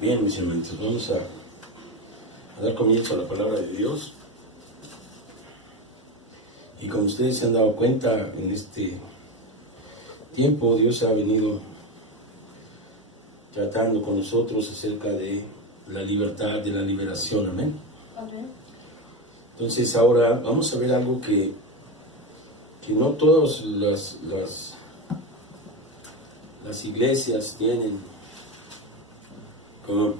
Bien, mis hermanos, vamos a dar comienzo a la palabra de Dios. Y como ustedes se han dado cuenta, en este tiempo Dios ha venido tratando con nosotros acerca de la libertad, de la liberación. Amén. Amén. Entonces ahora vamos a ver algo que no todas las iglesias tienen como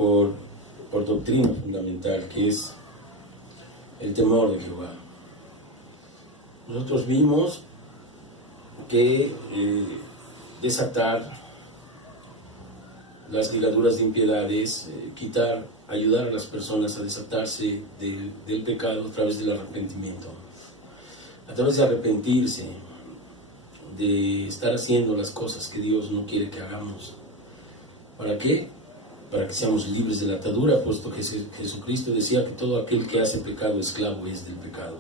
por doctrina fundamental, que es el temor de Jehová. Nosotros vimos que desatar las ligaduras de impiedades, ayudar a las personas a desatarse del pecado a través del arrepentimiento, a través de arrepentirse, de estar haciendo las cosas que Dios no quiere que hagamos. ¿Para qué? Para que seamos libres de la atadura, puesto que Jesucristo decía que todo aquel que hace pecado, esclavo es del pecado.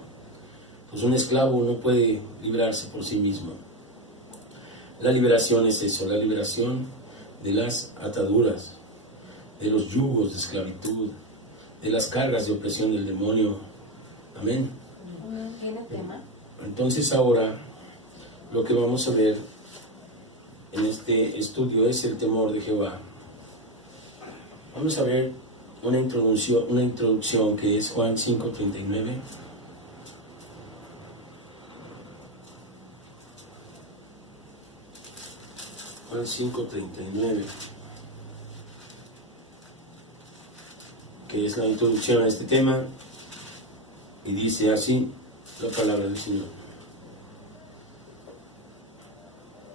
Pues un esclavo no puede librarse por sí mismo. La liberación es eso, la liberación de las ataduras, de los yugos de esclavitud, de las cargas de opresión del demonio. Amén. ¿Tiene tema? Entonces ahora lo que vamos a ver en este estudio es el temor de Jehová. Vamos a ver una introducción que es Juan 5:39. Juan 5:39, que es la introducción a este tema, y dice así la palabra del Señor.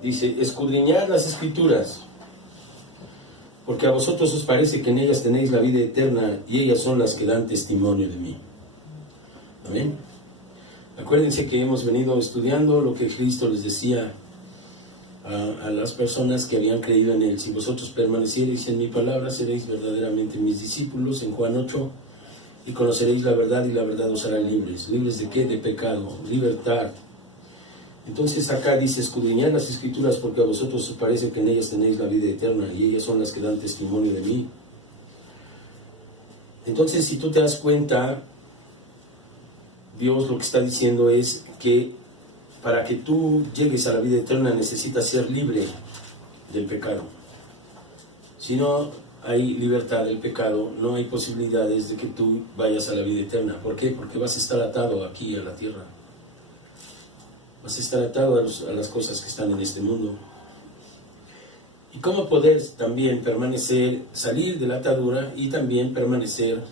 Dice: escudriñad las Escrituras, porque a vosotros os parece que en ellas tenéis la vida eterna, y ellas son las que dan testimonio de mí. Amén. Acuérdense que hemos venido estudiando lo que Cristo les decía a las personas que habían creído en Él. Si vosotros permaneciereis en mi palabra, seréis verdaderamente mis discípulos, en Juan 8, y conoceréis la verdad, y la verdad os hará libres. ¿Libres de qué? De pecado, libertad. Entonces acá dice: escudriñad las Escrituras, porque a vosotros os parece que en ellas tenéis la vida eterna, y ellas son las que dan testimonio de mí. Entonces, si tú te das cuenta, Dios lo que está diciendo es que para que tú llegues a la vida eterna necesitas ser libre del pecado. Si no hay libertad del pecado, no hay posibilidades de que tú vayas a la vida eterna. ¿Por qué? Porque vas a estar atado aquí a la tierra. Vas a estar atado a las cosas que están en este mundo. ¿Y cómo poder también permanecer, salir de la atadura y también permanecer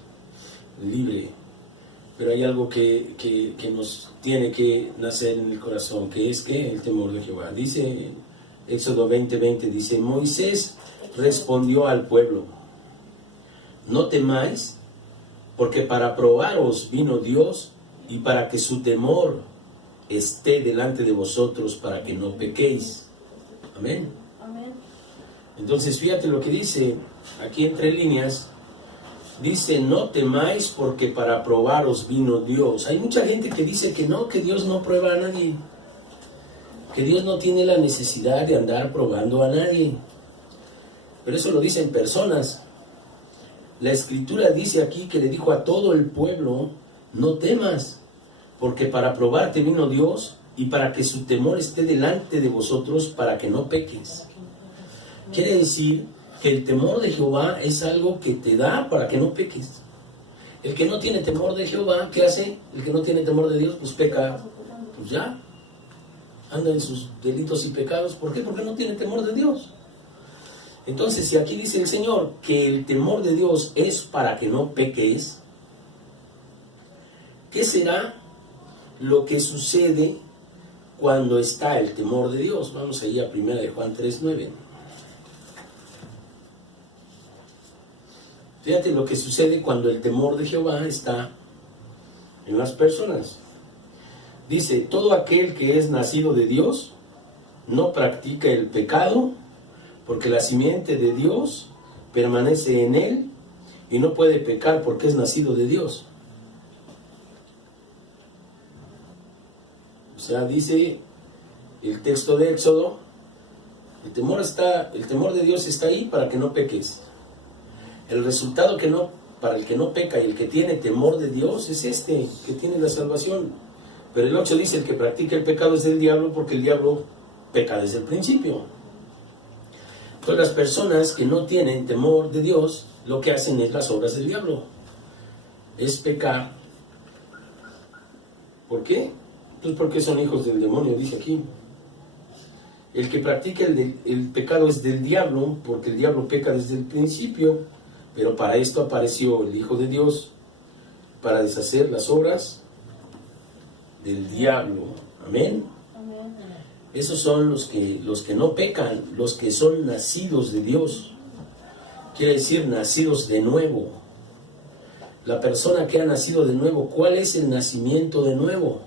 libre? Pero hay algo que nos tiene que nacer en el corazón, que es que el temor de Jehová. Dice Éxodo 20:20, dice: Moisés respondió al pueblo: no temáis, porque para probaros vino Dios, y para que su temor esté delante de vosotros, para que no pequéis. Amén. Amén. Entonces fíjate lo que dice aquí entre líneas. Dice: no temáis, porque para probaros vino Dios. Hay mucha gente que dice que no, que Dios no prueba a nadie, que Dios no tiene la necesidad de andar probando a nadie. Pero eso lo dicen personas. La Escritura dice aquí que le dijo a todo el pueblo: no temas, porque para probarte vino Dios, y para que su temor esté delante de vosotros, para que no peques. Quiere decir que el temor de Jehová es algo que te da para que no peques. El que no tiene temor de Jehová, ¿qué hace? El que no tiene temor de Dios, pues peca, pues ya, anda en sus delitos y pecados. ¿Por qué? Porque no tiene temor de Dios. Entonces, si aquí dice el Señor que el temor de Dios es para que no peques, ¿qué será lo que sucede cuando está el temor de Dios? Vamos allí a 1 Juan 3:9. Fíjate lo que sucede cuando el temor de Jehová está en las personas. Dice: todo aquel que es nacido de Dios no practica el pecado, porque la simiente de Dios permanece en él, y no puede pecar porque es nacido de Dios. O sea, dice el texto de Éxodo, el temor de Dios está ahí para que no peques. El resultado para el que no peca y el que tiene temor de Dios es este, que tiene la salvación. Pero el 8 dice, el que practica el pecado es del diablo, porque el diablo peca desde el principio. Entonces las personas que no tienen temor de Dios, lo que hacen es las obras del diablo. Es pecar. ¿Por qué? Pues porque son hijos del demonio, dice aquí. El que practica el pecado es del diablo, porque el diablo peca desde el principio, pero para esto apareció el Hijo de Dios, para deshacer las obras del diablo. Amén. Amén. Esos son los que no pecan, los que son nacidos de Dios. Quiere decir nacidos de nuevo. La persona que ha nacido de nuevo, ¿cuál es el nacimiento de nuevo?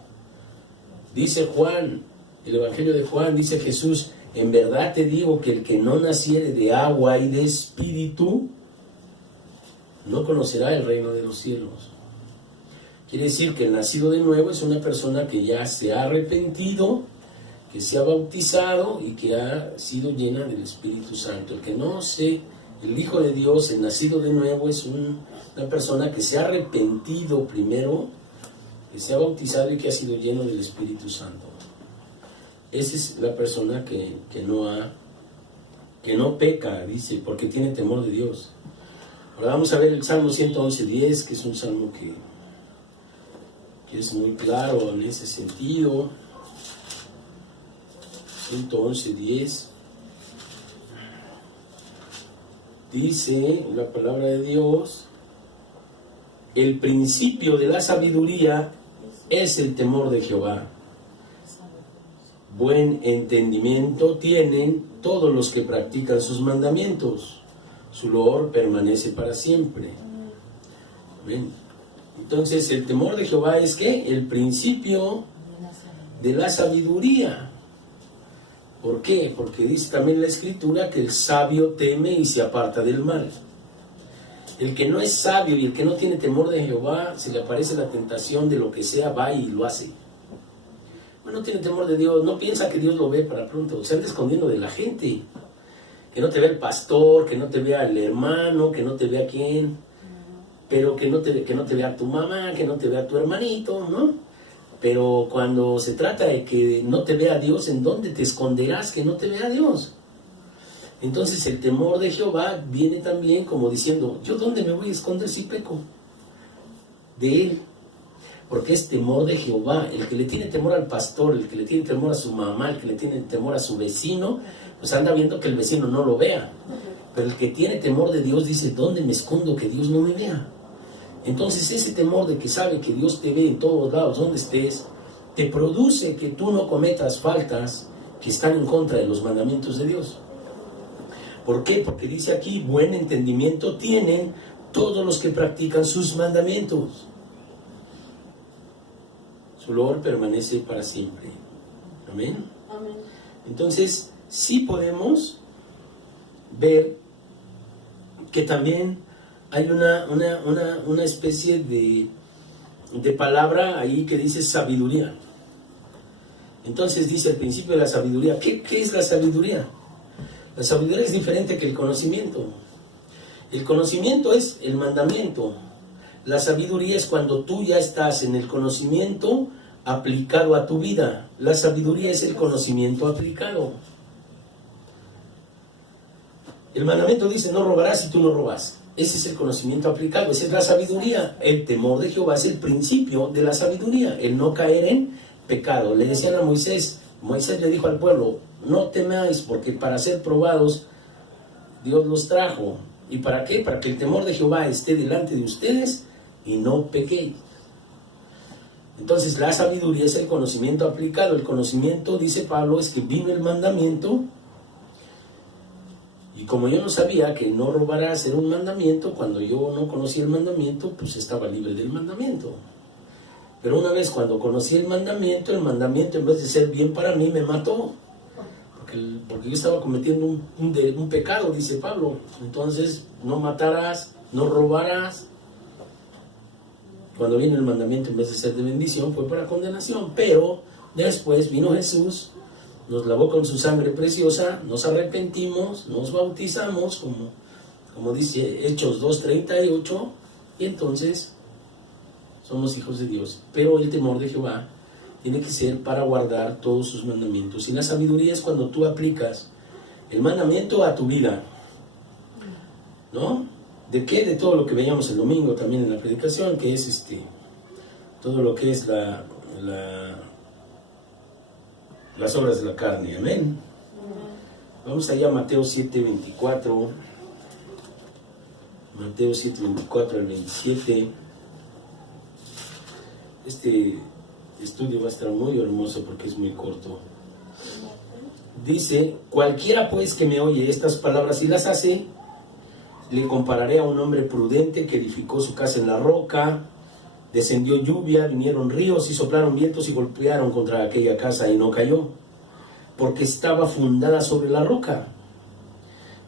Dice Juan, el Evangelio de Juan, dice Jesús, en verdad te digo que el que no naciere de agua y de espíritu, no conocerá el reino de los cielos. Quiere decir que el nacido de nuevo es una persona que ya se ha arrepentido, que se ha bautizado y que ha sido llena del Espíritu Santo. El Hijo de Dios, el nacido de nuevo, es una persona que se ha arrepentido primero, que se ha bautizado y que ha sido lleno del Espíritu Santo. Esa es la persona que no peca, dice, porque tiene temor de Dios. Ahora vamos a ver el Salmo 111:10, que es un salmo que es muy claro en ese sentido. 111:10 dice la palabra de Dios: el principio de la sabiduría es el temor de Jehová. Buen entendimiento tienen todos los que practican sus mandamientos. Su loor permanece para siempre. Amén. Entonces, el temor de Jehová es ¿qué? El principio de la sabiduría. ¿Por qué? Porque dice también la Escritura que el sabio teme y se aparta del mal. El que no es sabio y el que no tiene temor de Jehová, se le aparece la tentación de lo que sea, va y lo hace. No tiene temor de Dios, no piensa que Dios lo ve para pronto, se anda escondiendo de la gente. Que no te vea el pastor, que no te vea el hermano, que no te vea quién, pero que no te vea tu mamá, que no te vea tu hermanito, ¿no? Pero cuando se trata de que no te vea Dios, ¿en dónde te esconderás que no te vea Dios? Entonces el temor de Jehová viene también como diciendo, ¿yo dónde me voy a esconder si peco? De Él. Porque es temor de Jehová. El que le tiene temor al pastor, el que le tiene temor a su mamá, el que le tiene temor a su vecino, pues anda viendo que el vecino no lo vea. Pero el que tiene temor de Dios dice, ¿dónde me escondo que Dios no me vea? Entonces ese temor de que sabe que Dios te ve en todos lados, donde estés, te produce que tú no cometas faltas que están en contra de los mandamientos de Dios. ¿Por qué? Porque dice aquí, buen entendimiento tienen todos los que practican sus mandamientos. Su loor permanece para siempre. Amén. Amén. Entonces, sí podemos ver que también hay una especie de palabra ahí que dice sabiduría. Entonces dice el principio de la sabiduría. ¿Qué es la sabiduría? La sabiduría es diferente que el conocimiento. El conocimiento es el mandamiento. La sabiduría es cuando tú ya estás en el conocimiento aplicado a tu vida. La sabiduría es el conocimiento aplicado. El mandamiento dice, no robarás y tú no robas. Ese es el conocimiento aplicado, esa es la sabiduría. El temor de Jehová es el principio de la sabiduría, el no caer en pecado. Le decían a Moisés le dijo al pueblo, no temáis, porque para ser probados Dios los trajo. ¿Y para qué? Para que el temor de Jehová esté delante de ustedes y no pequéis. Entonces la sabiduría es el conocimiento aplicado. El conocimiento, dice Pablo, es que vino el mandamiento, y como yo no sabía que no robarás era un mandamiento, cuando yo no conocía el mandamiento, pues estaba libre del mandamiento. Pero una vez cuando conocí el mandamiento en vez de ser bien para mí, me mató. Porque yo estaba cometiendo un pecado, dice Pablo. Entonces, no matarás, no robarás. Cuando vino el mandamiento, en vez de ser de bendición, fue para condenación. Pero después vino Jesús, nos lavó con su sangre preciosa, nos arrepentimos, nos bautizamos, como dice Hechos 2:38, y entonces somos hijos de Dios. Pero el temor de Jehová tiene que ser para guardar todos sus mandamientos. Y la sabiduría es cuando tú aplicas el mandamiento a tu vida, ¿no? ¿De qué? De todo lo que veíamos el domingo también en la predicación, que es todo lo que es las obras de la carne. Amén. Vamos allá a Mateo 7:24. Mateo 7:24 al 27. Este estudio va a estar muy hermoso porque es muy corto. Dice: cualquiera pues que me oye estas palabras y las hace, le compararé a un hombre prudente que edificó su casa en la roca. Descendió lluvia, vinieron ríos y soplaron vientos y golpearon contra aquella casa y no cayó, porque estaba fundada sobre la roca.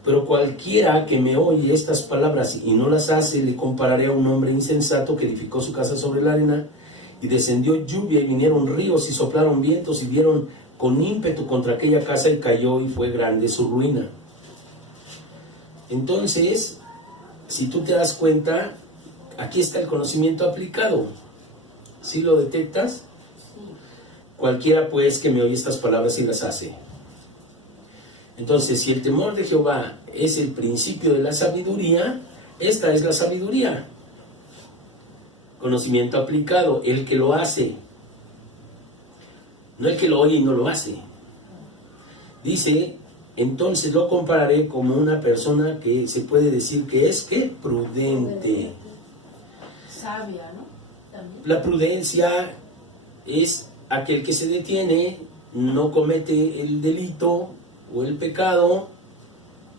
Pero cualquiera que me oye estas palabras y no las hace, le compararé a un hombre insensato que edificó su casa sobre la arena. Y descendió lluvia y vinieron ríos y soplaron vientos y dieron con ímpetu contra aquella casa y cayó, y fue grande su ruina. Entonces, si tú te das cuenta, aquí está el conocimiento aplicado. ¿Sí lo detectas? Sí. Cualquiera pues que me oye estas palabras y las hace. Entonces, si el temor de Jehová es el principio de la sabiduría, esta es la sabiduría. Conocimiento aplicado, el que lo hace, no el que lo oye y no lo hace. Dice: entonces lo compararé como una persona que se puede decir que es ¿qué? Prudente. Sabia, ¿no? También. La prudencia es aquel que se detiene, no comete el delito o el pecado,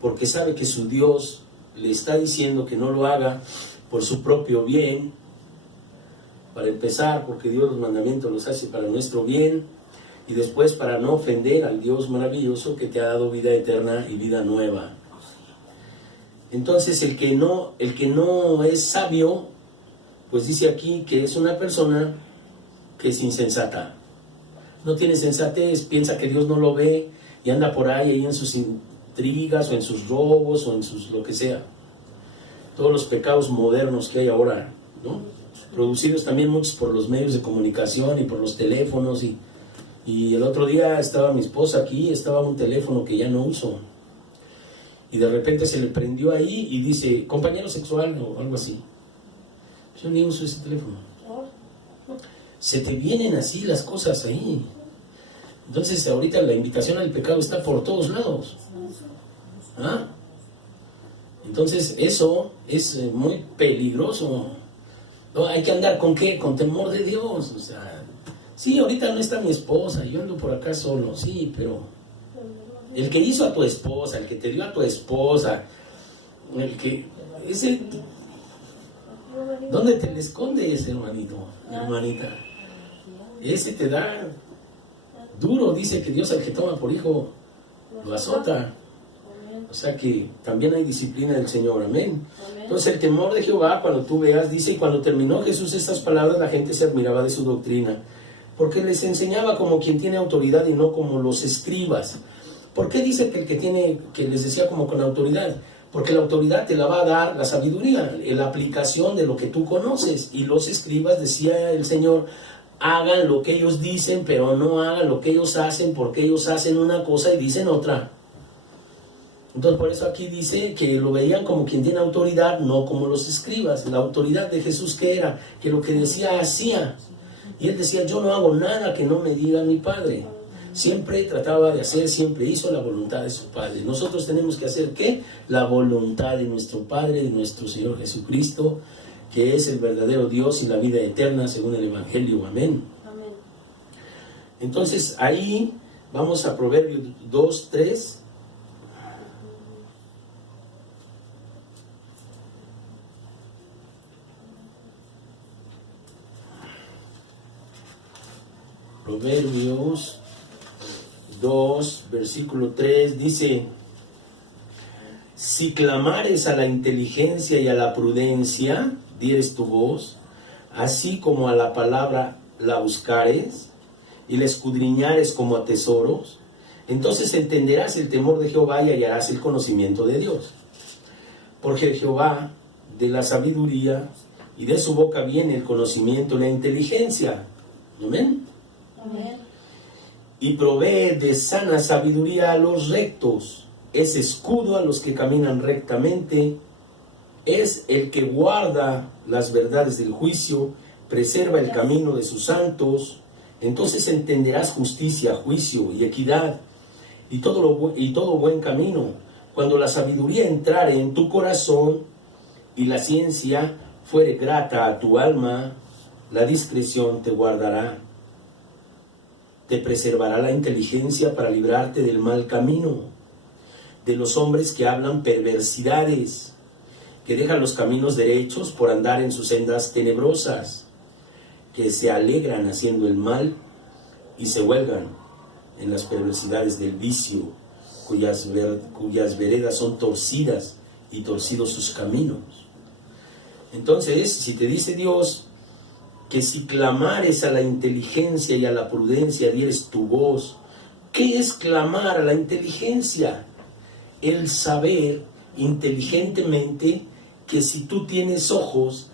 porque sabe que su Dios le está diciendo que no lo haga por su propio bien. Para empezar, porque Dios los mandamientos los hace para nuestro bien, y después para no ofender al Dios maravilloso que te ha dado vida eterna y vida nueva. Entonces el que no es sabio, pues dice aquí que es una persona que es insensata. No tiene sensatez, piensa que Dios no lo ve y anda por ahí en sus intrigas o en sus robos o en sus lo que sea. Todos los pecados modernos que hay ahora, ¿no? Producidos también muchos por los medios de comunicación y por los teléfonos. Y el otro día estaba mi esposa aquí, estaba un teléfono que ya no uso. Y de repente se le prendió ahí y dice, compañero sexual o algo así. Yo ni uso ese teléfono. Se te vienen así las cosas ahí. Entonces ahorita la invitación al pecado está por todos lados. ¿Ah? Entonces eso es muy peligroso. No, hay que andar ¿con qué? Con temor de Dios. O sea, sí, ahorita no está mi esposa, yo ando por acá solo, sí, pero el que hizo a tu esposa, el que te dio a tu esposa, ¿dónde te le escondes, hermanito, hermanita? Ese te da duro, dice que Dios al que toma por hijo lo azota. O sea que también hay disciplina del Señor, amén. Entonces el temor de Jehová, cuando tú veas, dice, y cuando terminó Jesús estas palabras, la gente se admiraba de su doctrina, porque les enseñaba como quien tiene autoridad y no como los escribas. ¿Por qué dice que el que tiene, que les decía como con autoridad? Porque la autoridad te la va a dar la sabiduría, la aplicación de lo que tú conoces. Y los escribas, decía el Señor, hagan lo que ellos dicen, pero no hagan lo que ellos hacen, porque ellos hacen una cosa y dicen otra. Entonces por eso aquí dice que lo veían como quien tiene autoridad, no como los escribas. La autoridad de Jesús, ¿qué era? Que lo que decía, hacía. Y él decía, yo no hago nada que no me diga mi Padre. Siempre trataba de hacer, siempre hizo la voluntad de su Padre. Nosotros tenemos que hacer, ¿qué? La voluntad de nuestro Padre, de nuestro Señor Jesucristo, que es el verdadero Dios y la vida eterna según el Evangelio. Amén. Amén. Entonces ahí vamos a Proverbios 2:3. Proverbios 2, versículo 3, dice, si clamares a la inteligencia y a la prudencia, dieres tu voz, así como a la palabra la buscares, y la escudriñares como a tesoros, entonces entenderás el temor de Jehová y hallarás el conocimiento de Dios. porque Jehová de la sabiduría y de su boca viene el conocimiento y la inteligencia. Amén. Amén. Y provee de sana sabiduría a los rectos, es escudo a los que caminan rectamente, es el que guarda las verdades del juicio, preserva el camino de sus santos. Entonces entenderás justicia, juicio y equidad y todo buen camino. Cuando la sabiduría entrare en tu corazón y la ciencia fuere grata a tu alma, la discreción te guardará. Te preservará la inteligencia para librarte del mal camino, de los hombres que hablan perversidades, que dejan los caminos derechos por andar en sus sendas tenebrosas, que se alegran haciendo el mal y se huelgan en las perversidades del vicio, cuyas veredas son torcidas y torcidos sus caminos. Entonces, si te dice Dios que si clamares a la inteligencia y a la prudencia dieres tu voz, ¿qué es clamar a la inteligencia? El saber inteligentemente que si tú tienes ojos,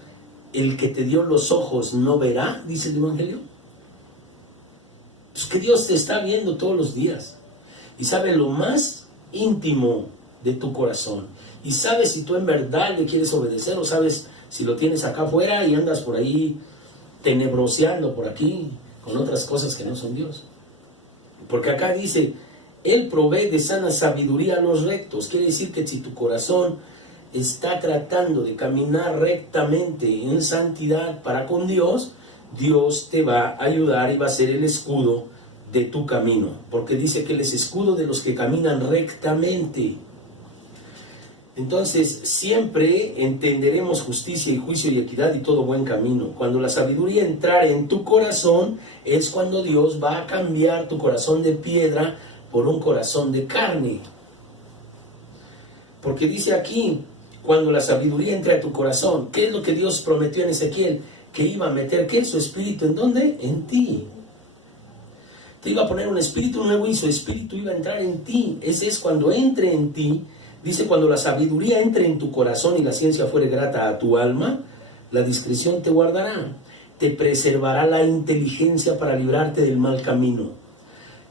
el que te dio los ojos no verá, dice el Evangelio. Pues que Dios te está viendo todos los días y sabe lo más íntimo de tu corazón y sabe si tú en verdad le quieres obedecer o sabes si lo tienes acá afuera y andas por ahí tenebroseando por aquí con otras cosas que no son Dios. Porque acá dice, Él provee de sana sabiduría a los rectos. Quiere decir que si tu corazón está tratando de caminar rectamente en santidad para con Dios, Dios te va a ayudar y va a ser el escudo de tu camino. Porque dice que Él es escudo de los que caminan rectamente. Entonces, siempre entenderemos justicia y juicio y equidad y todo buen camino. Cuando la sabiduría entrare en tu corazón, es cuando Dios va a cambiar tu corazón de piedra por un corazón de carne. Porque dice aquí, cuando la sabiduría entra a tu corazón, ¿qué es lo que Dios prometió en Ezequiel? Que iba a meter, ¿qué? Su espíritu, ¿en dónde? En ti. Te iba a poner un espíritu nuevo y su espíritu iba a entrar en ti. Ese es cuando entre en ti. Dice, cuando la sabiduría entre en tu corazón y la ciencia fuere grata a tu alma, la discreción te guardará, te preservará la inteligencia para librarte del mal camino.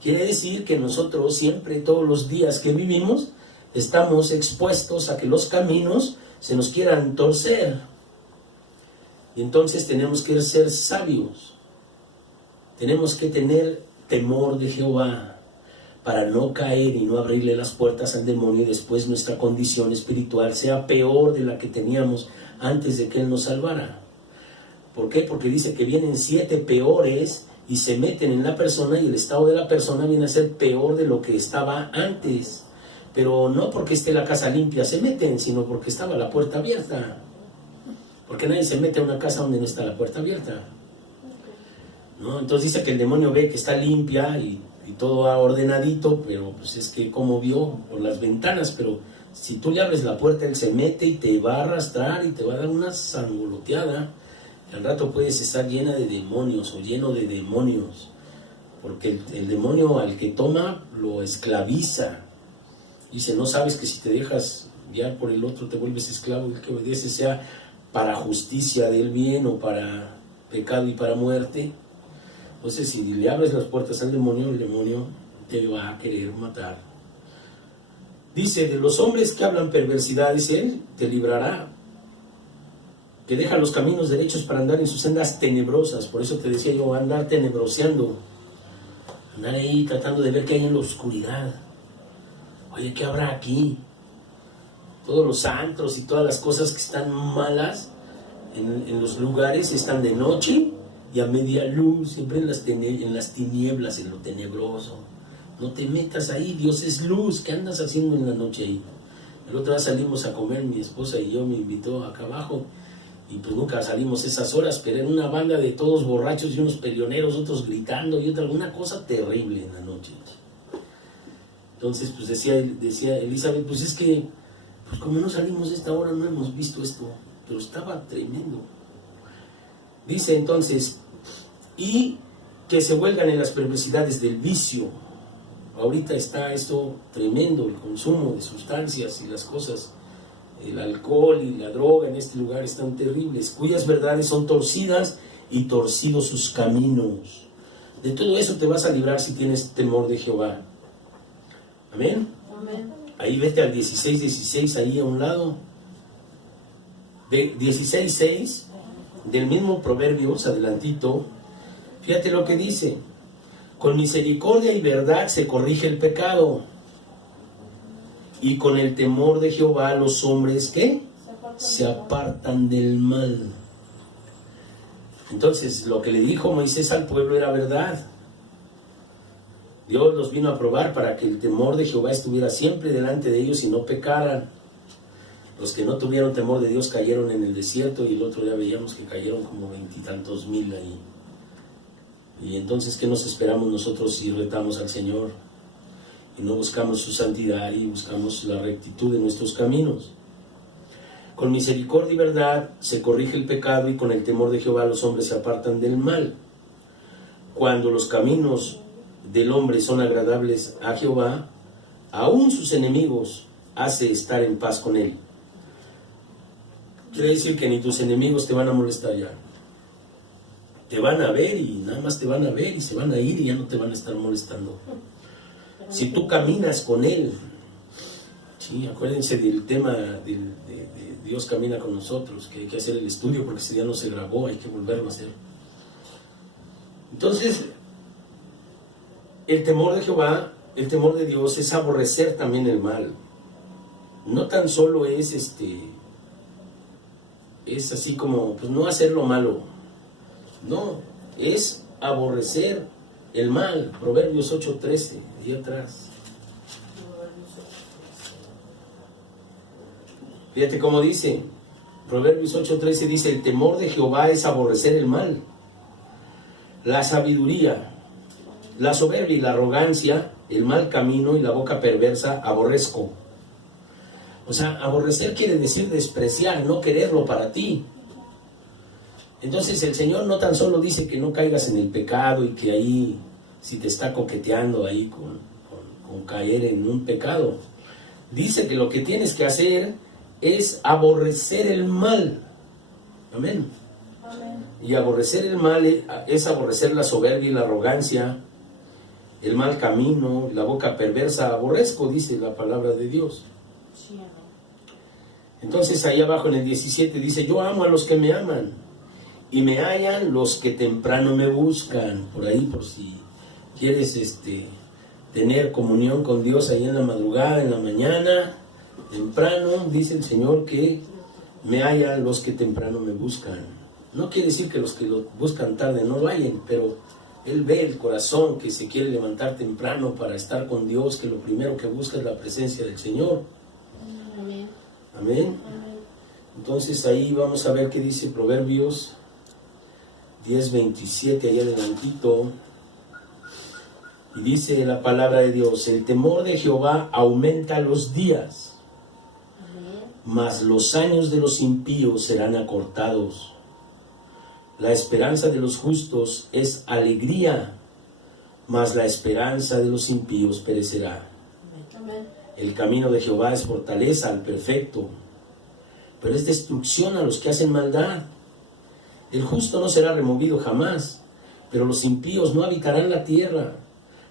Quiere decir que nosotros siempre, todos los días que vivimos, estamos expuestos a que los caminos se nos quieran torcer. Y entonces tenemos que ser sabios. Tenemos que tener temor de Jehová, para no caer y no abrirle las puertas al demonio y después nuestra condición espiritual sea peor de la que teníamos antes de que Él nos salvara. ¿Por qué? Porque dice que vienen 7 peores y se meten en la persona y el estado de la persona viene a ser peor de lo que estaba antes. Pero no porque esté la casa limpia se meten, sino porque estaba la puerta abierta. Porque nadie se mete a una casa donde no está la puerta abierta, ¿no? Entonces dice que el demonio ve que está limpia y todo ordenadito, pero pues es que como vio por las ventanas, pero si tú le abres la puerta, él se mete y te va a arrastrar y te va a dar una sangoloteada, y al rato puedes estar llena de demonios o lleno de demonios, porque el demonio al que toma lo esclaviza. Dice, no sabes que si te dejas guiar por el otro te vuelves esclavo, el que obedece sea para justicia del bien o para pecado y para muerte. Entonces, si le abres las puertas al demonio, el demonio te va a querer matar. Dice, de los hombres que hablan perversidades, Él te librará, que deja los caminos derechos para andar en sus sendas tenebrosas. Por eso te decía yo, andar tenebroseando, andar ahí tratando de ver qué hay en la oscuridad. Oye, ¿qué habrá aquí? Todos los antros y todas las cosas que están malas en los lugares están de noche y a media luz, siempre en las tinieblas, en lo tenebroso. No te metas ahí, Dios es luz. ¿Qué andas haciendo en la noche ahí? El otro día salimos a comer, mi esposa y yo, me invitó acá abajo, y pues nunca salimos esas horas, pero en una banda de todos borrachos y unos peleoneros, otros gritando y otra, una cosa terrible en la noche. Entonces pues decía Elizabeth, pues es que pues como no salimos a esta hora no hemos visto esto, pero estaba tremendo. Dice entonces, y que se huelgan en las perversidades del vicio. Ahorita está esto tremendo, el consumo de sustancias y las cosas el alcohol y la droga en este lugar están terribles, cuyas verdades son torcidas y torcidos sus caminos. De todo eso te vas a librar si tienes temor de Jehová. Amén. Amén. Ahí vete al 16:16, ahí a un lado. 16:6 del mismo Proverbios, adelantito. Fíjate lo que dice: con misericordia y verdad se corrige el pecado, y con el temor de Jehová los hombres, ¿qué? Se apartan del mal. Entonces, lo que le dijo Moisés al pueblo era verdad. Dios los vino a probar para que el temor de Jehová estuviera siempre delante de ellos y no pecaran. Los que no tuvieron temor de Dios cayeron en el desierto, y el otro día veíamos que cayeron como 20 y tantos mil ahí. Y entonces, ¿qué nos esperamos nosotros si retamos al Señor y no buscamos su santidad y buscamos la rectitud de nuestros caminos? Con misericordia y verdad se corrige el pecado, y con el temor de Jehová los hombres se apartan del mal. Cuando los caminos del hombre son agradables a Jehová, aún sus enemigos hace estar en paz con él. Quiere decir que ni tus enemigos te van a molestar ya. Te van a ver y nada más te van a ver y se van a ir y ya no te van a estar molestando. Si tú caminas con él, sí, acuérdense del tema de Dios camina con nosotros, que hay que hacer el estudio porque ese día no se grabó, hay que volverlo a hacer. Entonces, el temor de Jehová, el temor de Dios es aborrecer también el mal. No tan solo es así como, pues no hacer lo malo. No, es aborrecer el mal. Proverbios 8:13, ahí atrás. Fíjate cómo dice, Proverbios 8:13 dice: el temor de Jehová es aborrecer el mal, la sabiduría, la soberbia y la arrogancia, el mal camino y la boca perversa aborrezco. O sea, aborrecer quiere decir despreciar, no quererlo para ti. Entonces el Señor no tan solo dice que no caigas en el pecado y que ahí, si te está coqueteando ahí con caer en un pecado, dice que lo que tienes que hacer es aborrecer el mal. Amén. Amén. Y aborrecer el mal es aborrecer la soberbia y la arrogancia, el mal camino, la boca perversa. Aborrezco, dice la palabra de Dios. Sí, amén. Entonces ahí abajo en el 17 dice: yo amo a los que me aman, y me hallan los que temprano me buscan. Por ahí, por si quieres tener comunión con Dios ahí en la madrugada, en la mañana, temprano, dice el Señor que me hallan los que temprano me buscan. No quiere decir que los que lo buscan tarde no lo hallen, pero Él ve el corazón que se quiere levantar temprano para estar con Dios, que lo primero que busca es la presencia del Señor. Amén. Amén. Amén. Entonces ahí vamos a ver qué dice Proverbios 10:27, ahí adelantito. Y dice la palabra de Dios: el temor de Jehová aumenta los días, mas los años de los impíos serán acortados. La esperanza de los justos es alegría, mas la esperanza de los impíos perecerá. Amén. El camino de Jehová es fortaleza al perfecto, pero es destrucción a los que hacen maldad. El justo no será removido jamás, pero los impíos no habitarán la tierra.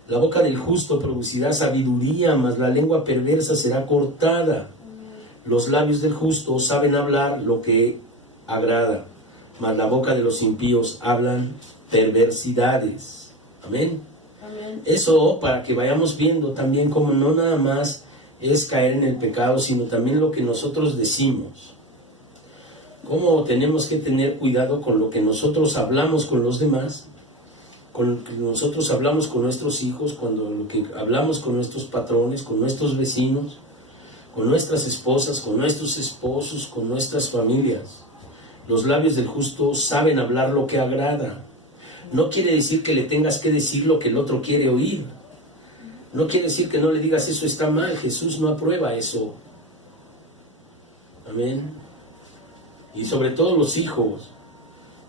La boca del justo producirá sabiduría, mas la lengua perversa será cortada. Los labios del justo saben hablar lo que agrada, mas la boca de los impíos hablan perversidades. Amén. Amén. Eso para que vayamos viendo también cómo no nada más es caer en el pecado, sino también lo que nosotros decimos. Cómo tenemos que tener cuidado con lo que nosotros hablamos con los demás, con lo que nosotros hablamos con nuestros hijos, cuando lo que hablamos con nuestros patrones, con nuestros vecinos, con nuestras esposas, con nuestros esposos, con nuestras familias. Los labios del justo saben hablar lo que agrada. No quiere decir que le tengas que decir lo que el otro quiere oír. No quiere decir que no le digas eso está mal. Jesús no aprueba eso. Amén. Y sobre todo los hijos,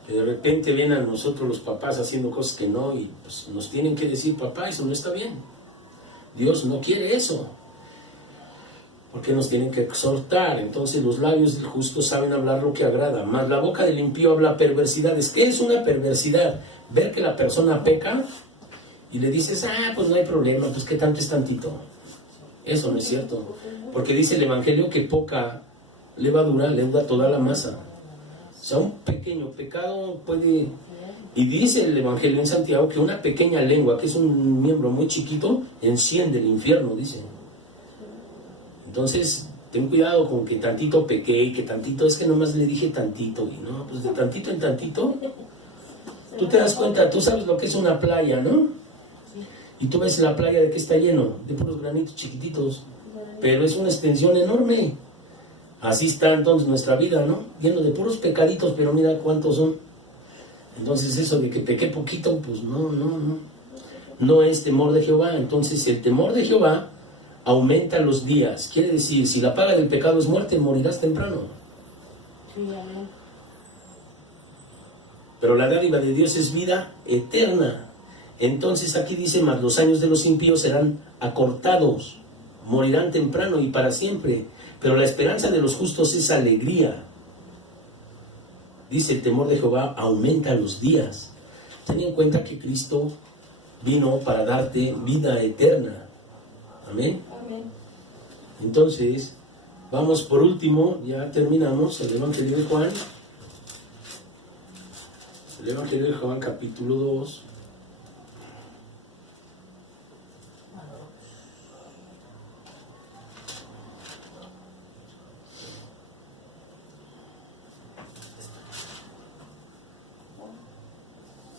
que de repente ven a nosotros los papás haciendo cosas que no, y pues nos tienen que decir: papá, eso no está bien. Dios no quiere eso. porque nos tienen que exhortar. Entonces los labios del justo saben hablar lo que agrada, mas la boca del impío habla perversidades. ¿Qué es una perversidad? Ver que la persona peca y le dices, pues no hay problema, pues qué tanto es tantito. Eso no es cierto, porque dice el Evangelio que poca levadura leuda toda la masa. O sea, un pequeño pecado puede... Y dice el Evangelio en Santiago que una pequeña lengua, que es un miembro muy chiquito, enciende el infierno, dice. Entonces, ten cuidado con que tantito pequé y que tantito, es que nomás le dije tantito, y no, pues de tantito en tantito, tú te das cuenta, tú sabes lo que es una playa, ¿no? Y tú ves la playa de que está lleno, de puros granitos chiquititos, pero es una extensión enorme. Así está entonces nuestra vida, ¿no? Lleno de puros pecaditos, pero mira cuántos son. Entonces eso de que pequé poquito, pues no es temor de Jehová. Entonces el temor de Jehová aumenta los días. Quiere decir, si la paga del pecado es muerte, morirás temprano. Sí, amén. Pero la dádiva de Dios es vida eterna. Entonces aquí dice, mas los años de los impíos serán acortados, morirán temprano y para siempre. Pero la esperanza de los justos es alegría. Dice, el temor de Jehová aumenta los días. Ten en cuenta que Cristo vino para darte vida eterna. Amén. Amén. Entonces, vamos por último, ya terminamos el Evangelio de Juan. El Evangelio de Juan, capítulo 2.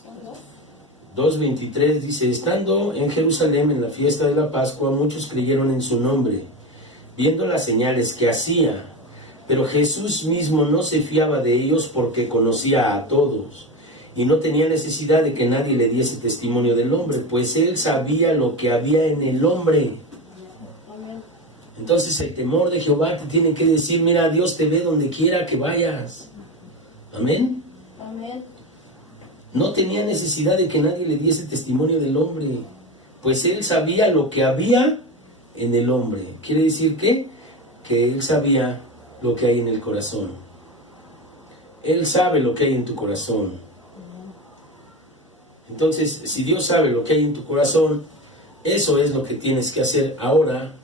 ¿Son 2:23 dice, estando en Jerusalén en la fiesta de la Pascua, muchos creyeron en su nombre, viendo las señales que hacía. Pero Jesús mismo no se fiaba de ellos porque conocía a todos y no tenía necesidad de que nadie le diese testimonio del hombre, pues él sabía lo que había en el hombre. Amén. Entonces el temor de Jehová te tiene que decir, mira, Dios te ve donde quiera que vayas. Amén. Amén. No tenía necesidad de que nadie le diese testimonio del hombre, pues él sabía lo que había en el hombre. ¿Quiere decir qué? Que él sabía lo que hay en el corazón. Él sabe lo que hay en tu corazón. Entonces, si Dios sabe lo que hay en tu corazón, eso es lo que tienes que hacer ahora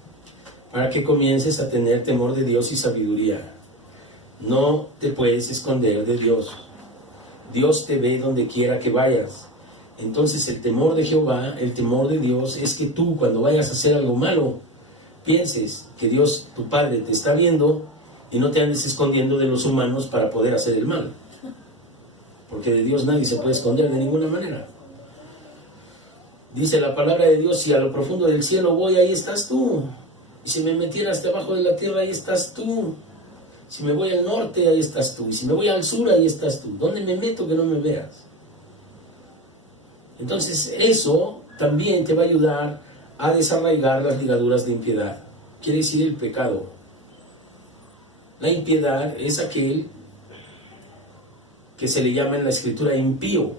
para que comiences a tener temor de Dios y sabiduría. No te puedes esconder de Dios. Dios te ve donde quiera que vayas. Entonces el temor de Jehová, el temor de Dios, es que tú cuando vayas a hacer algo malo, pienses que Dios, tu Padre, te está viendo y no te andes escondiendo de los humanos para poder hacer el mal. Porque de Dios nadie se puede esconder de ninguna manera. Dice la palabra de Dios, si a lo profundo del cielo voy, ahí estás tú. Y si me metiera hasta abajo de la tierra, ahí estás tú. Si me voy al norte, ahí estás tú. Y si me voy al sur, ahí estás tú. ¿Dónde me meto que no me veas? Entonces eso también te va a ayudar a desarraigar las ligaduras de impiedad. Quiere decir el pecado. La impiedad es aquel que se le llama en la escritura impío.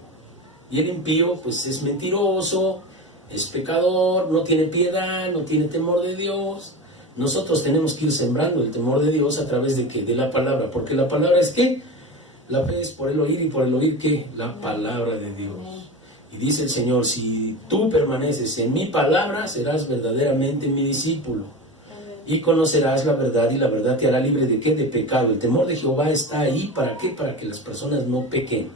Y el impío pues es mentiroso, es pecador, no tiene piedad, no tiene temor de Dios. Nosotros tenemos que ir sembrando el temor de Dios a través de ¿qué? De la palabra, porque la palabra es ¿qué? La fe es por el oír y por el oír ¿qué? La palabra de Dios. Y dice el Señor, si tú permaneces en mi palabra, serás verdaderamente mi discípulo. Y conocerás la verdad y la verdad te hará libre de ¿qué? De pecado. El temor de Jehová está ahí, ¿para qué? Para que las personas no pequen.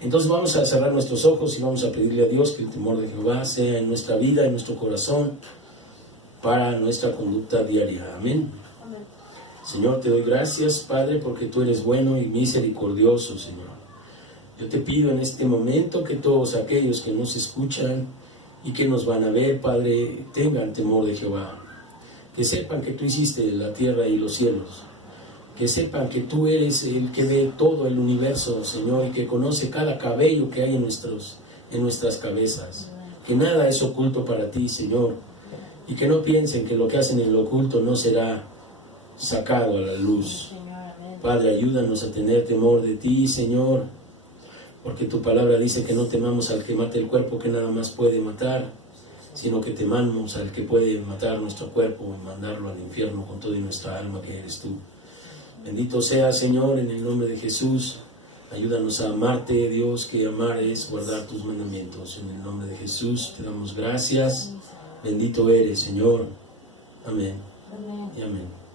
Entonces vamos a cerrar nuestros ojos y vamos a pedirle a Dios que el temor de Jehová sea en nuestra vida, en nuestro corazón, para nuestra conducta diaria. Amén. Amén. Señor, te doy gracias, Padre, porque tú eres bueno y misericordioso, Señor. Yo te pido en este momento que todos aquellos que nos escuchan y que nos van a ver, Padre, tengan temor de Jehová. Que sepan que tú hiciste la tierra y los cielos. Que sepan que tú eres el que ve todo el universo, Señor, y que conoce cada cabello que hay en nuestras cabezas. Que nada es oculto para ti, Señor. Y que no piensen que lo que hacen en lo oculto no será sacado a la luz. Padre, ayúdanos a tener temor de ti, Señor, porque tu palabra dice que no temamos al que mate el cuerpo, que nada más puede matar, sino que temamos al que puede matar nuestro cuerpo y mandarlo al infierno con toda nuestra alma, que eres tú. Bendito sea, Señor, en el nombre de Jesús. Ayúdanos a amarte, Dios, que amar es guardar tus mandamientos. En el nombre de Jesús te damos gracias. Bendito eres, Señor. Amén Amén. y amén.